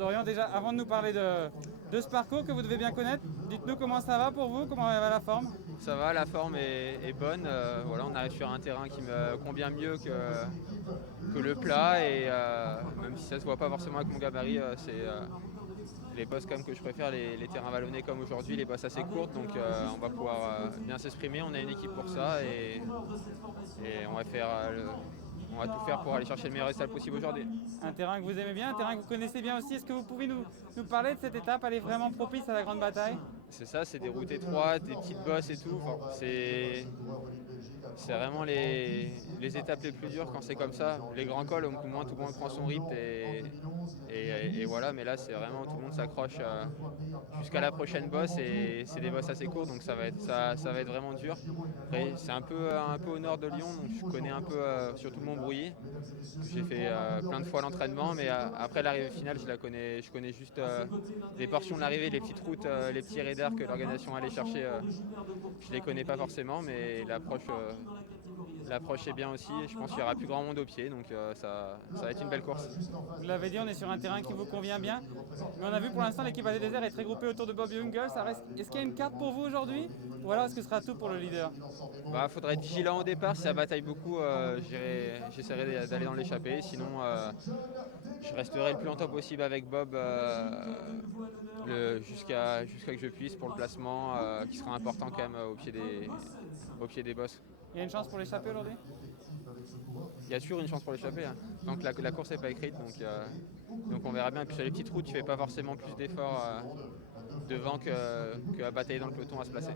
Dorian, déjà, avant de nous parler de ce parcours que vous devez bien connaître, dites-nous comment ça va pour vous, comment va la forme? Ça va, la forme est bonne. Voilà, on arrive sur un terrain qui me convient mieux que le plat. Et même si ça se voit pas forcément avec mon gabarit, c'est les bosses quand même que je préfère, les terrains vallonnés comme aujourd'hui, les bosses assez courtes. Donc on va pouvoir bien s'exprimer. On a une équipe pour ça et on va tout faire pour aller chercher le meilleur résultat possible aujourd'hui. Un terrain que vous aimez bien, un terrain que vous connaissez bien aussi. Est-ce que vous pouvez nous parler de cette étape? Elle est vraiment propice à la grande bataille? C'est ça, c'est des routes étroites, des petites bosses et tout. Enfin, c'est vraiment les étapes les plus dures quand c'est comme ça. Les grands cols, au moins tout le monde prend son rythme et voilà. Mais là, c'est vraiment tout le monde s'accroche jusqu'à la prochaine bosse et c'est des bosses assez courtes, donc ça va être vraiment dur. Après, c'est un peu au nord de Lyon, donc je connais un peu surtout le Montbrouilly. J'ai fait plein de fois l'entraînement, mais après l'arrivée finale, je connais juste des portions de l'arrivée, les petites routes, les petits raiders que l'organisation allait chercher. Je les connais pas forcément, mais l'approche est bien aussi. Je pense qu'il y aura plus grand monde au pied, donc ça va être une belle course. Vous l'avez dit, on est sur un terrain qui vous convient bien. Mais on a vu pour l'instant l'équipe AD Désert est très groupée autour de Bob Jungels. Est-ce qu'il y a une carte pour vous aujourd'hui? Ou alors est-ce que ce sera tout pour le leader? Bah, faudrait être vigilant au départ. Si ça bataille beaucoup, j'essaierai d'aller dans l'échappée. Sinon, je resterai le plus longtemps possible avec Bob jusqu'à que je puisse pour le placement, qui sera important quand même au pied des bosses. Il y a une chance pour l'échapper aujourd'hui? Il y a toujours une chance pour l'échapper, hein. Tant que la course n'est pas écrite, donc on verra bien. Et puis sur les petites routes, tu fais pas forcément plus d'efforts devant que à batailler dans le peloton à se placer.